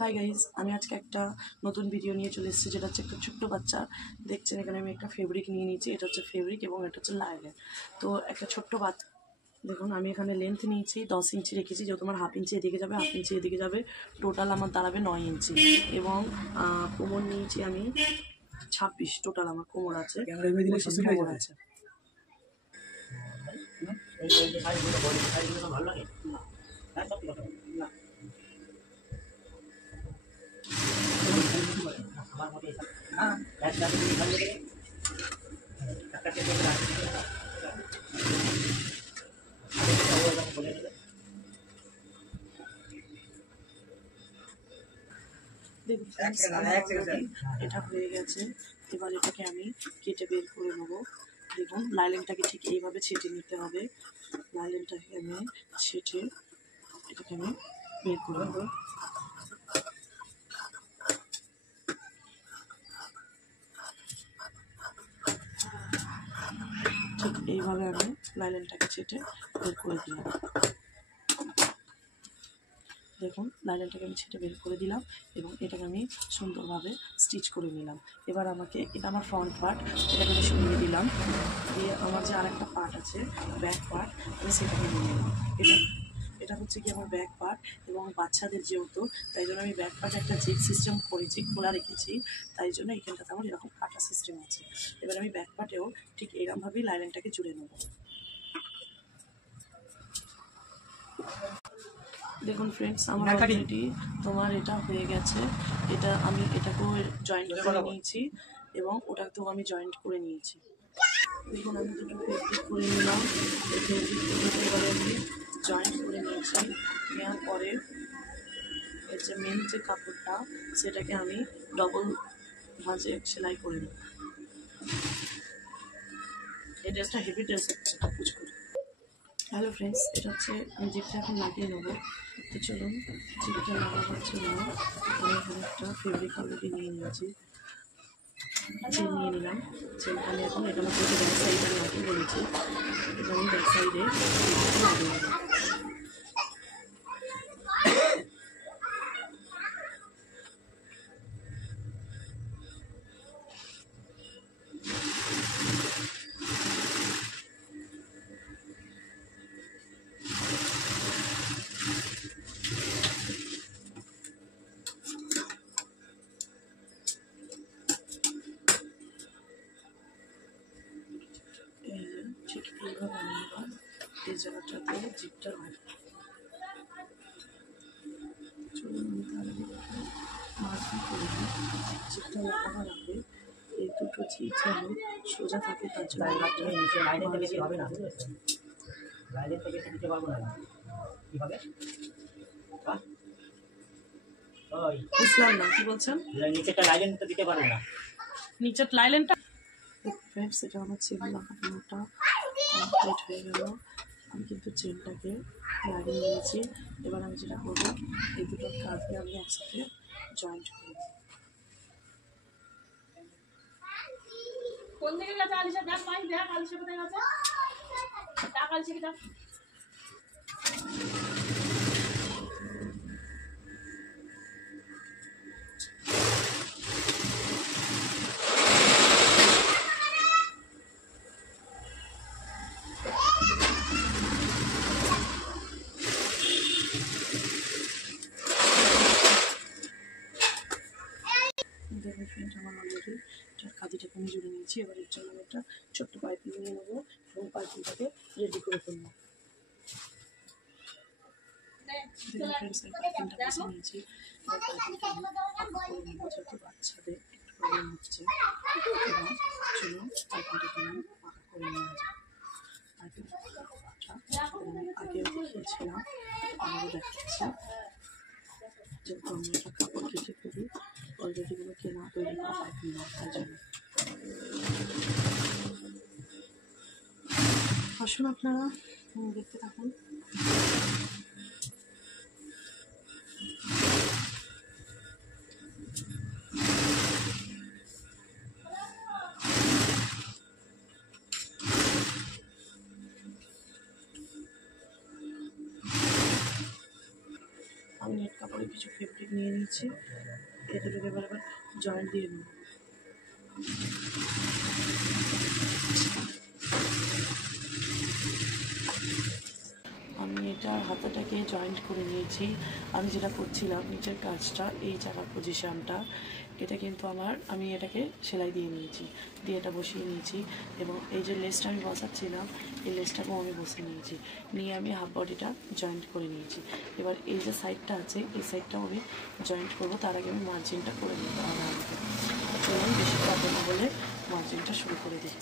Hi guys, আমি আজকে একটা নতুন ভিডিও নিয়ে চলে এসেছি, যেটা হচ্ছে একটা ছোট্ট বাচ্চা। দেখছেন এখানে আমি একটা ফেব্রিক নিয়ে নিয়েছি, এটা হচ্ছে ফেব্রিক এবং এটা হচ্ছে লাইলেন। তো একটা ছোট্ট বাচ্চা, দেখুন আমি এখানে লেন্থ নিয়েছি 10 ইঞ্চি রেখেছি, যেহেতু আমার হাফ ইঞ্চি এদিকে যাবে, হাফ ইঞ্চি এদিকে যাবে, টোটাল আমার দাঁড়াবে 9 ইঞ্চি। এবং কোমর নিয়েছি আমি 26, টোটাল আমার কোমর আছে, কোমর আছে। এটা হয়ে গেছে, এবার এটাকে আমি কেটে বের করে নেবো। দেখুন লাইলেনটাকে ঠিক এইভাবে ছেটে নিতে হবে, লাইলেনটাকে আমি ছেটে এটাকে আমি বের করে নেবো। ঠিক এইভাবে আমি লাইলেনটাকে ছেটে বের করে দিলাম। দেখুন লাইলেনটাকে আমি ছেটে বের করে দিলাম এবং এটাকে আমি সুন্দরভাবে স্টিচ করে নিলাম। এবার আমাকে, এটা আমার ফ্রন্ট পার্ট, এটাকে আমি সরিয়ে দিলাম, দিয়ে আমার যে আরেকটা পার্ট আছে ব্যাক পার্ট, আমি সেটাকে নিয়ে নিলাম। এটা হচ্ছে কি আমার ব্যাক পার্ট, এবং বাচ্চাদের যেহেতু, তাই জন্য আমি ব্যাক পার্টে একটা জিপ সিস্টেম করেছি, খোলা রেখেছি, তাই জন্য এখানটাতে আমার এরকম কাটা সিস্টেম আছে। এবার আমি ব্যাক পার্টেও ঠিক এরকমভাবেই লাইলেনটাকে জুড়ে নেব। দেখুন ফ্রেন্ডস, আমার অলরেডি তোমার এটা হয়ে গেছে। এটা আমি এটাকেও জয়েন্ট করে নিয়েছি এবং ওটাকেও আমি জয়েন্ট করে নিয়েছি। দেখুন আমি দুটো ফেব্রিক করে নিলাম, এই ফেব্রিকগুলোকে এবারে আমি জয়েন্ট করে নিয়েছি। নেওয়ার পরে এর যে মেন যে কাপড়টা, সেটাকে আমি ডবল ভাঁজে সেলাই করে নেব। এই ড্রেসটা হেভি ড্রেস হচ্ছে, কাপড় করে। হ্যালো ফ্রেন্ডস, এটা হচ্ছে আমি জিপটা এখন লাগিয়ে নেবো। তো চলুন, জিপটা লাগাবার জন্য আমি এখানে একটা ফেব্রিক অলরেডি নিয়ে নিয়েছি, চেন নিয়ে নিলাম। চেনটা আমি এখন, এটা আমার ব্যাক সাইডে লাগিয়ে বলেছি, এটা আমি ব্যাক সাইডে লাগিয়ে নেব। ঠিক এইভাবে আমি এবার এই জায়গাটাতে জিপটা লাগাবো। চলুন আমি তাহলে মার্কিং করে দিই। জিপটা লাগাবার আগে এই দুটো জিপ যেন সোজা থাকে, তার জন্য বুঝলাম না কি বলছেন। নিচের লাইলেনটা ফ্রেন্ডস, এটা আমার চেন লাগানোটা কমপ্লিট হয়ে গেল। আমি কিন্তু চেনটাকে লাগিয়ে নিয়েছি। এবার আমি যেটা করবো, এই দুটো কাঁধে আমি একসাথে জয়েন্ট করব। কোন দিকে গেছে আলিশা? দেখ ভাই, দেখ আলিশা কোথায় গেছে, টাকা আলিশা কি দেখ। দেখুন ফ্রেন্ড, আমার অলরেডি কাঁদিটাকে আমি জুড়ে নিয়েছি। এবার এর জন্য আমি একটা ছোট্ট পাইপিং নিয়ে নেবো এবং পাইপিংটাকে রেডি করে ফেলবো। দেখুন ফ্রেন্ডস, আমি পাইপিংটা বেছে নিয়েছি। এবার পাইপিংটা আমি পাকা করে নেবো, যেহেতু বাচ্চাদের একটু প্রবলেম হচ্ছে। এবং চলুন পাইপিংটাকে আমি পাকা করে নেওয়া যায়। পাইপিংটা আমি আগেও দেখিয়েছিলাম, আবারও দেখাচ্ছি। যেহেতু আমরা একটা কাপড় কেটে করি, অলরেডি কোনো কেনা তৈরি করা পাইপিং না, তাই জন্য। আসুন আপনারা দেখতে থাকুন। আমি নেট কাপড়ে কিছু ফেব্রিক নিয়ে নিচ্ছি, এ দুটোকে এবার জয়েন্ট দিয়ে নেব। আমি এটা হাতাটাকে জয়েন্ট করে নিয়েছি। আমি যেটা করছিলাম নিচের কাজটা, এই জায়গার পজিশানটা, এটা কিন্তু আমি এটাকে সেলাই দিয়ে নিয়েছি, দিয়ে এটা বসিয়ে নিয়েছি। এবং এই যে লেসটা আমি বসাচ্ছিলাম, এই লেসটাকেও আমি বসিয়ে নিয়েছি, নিয়ে আমি হাফ বডিটা জয়েন্ট করে নিয়েছি। এবার এই যে সাইডটা আছে, এই সাইডটাও আমি জয়েন্ট করবো, তার আগে আমি মার্জিনটা করে নিতে হবে আমাকে। চলুন বেশি কথা না বলে মার্জিনটা শুরু করে দিই।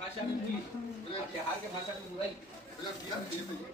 भाषा में भाषा में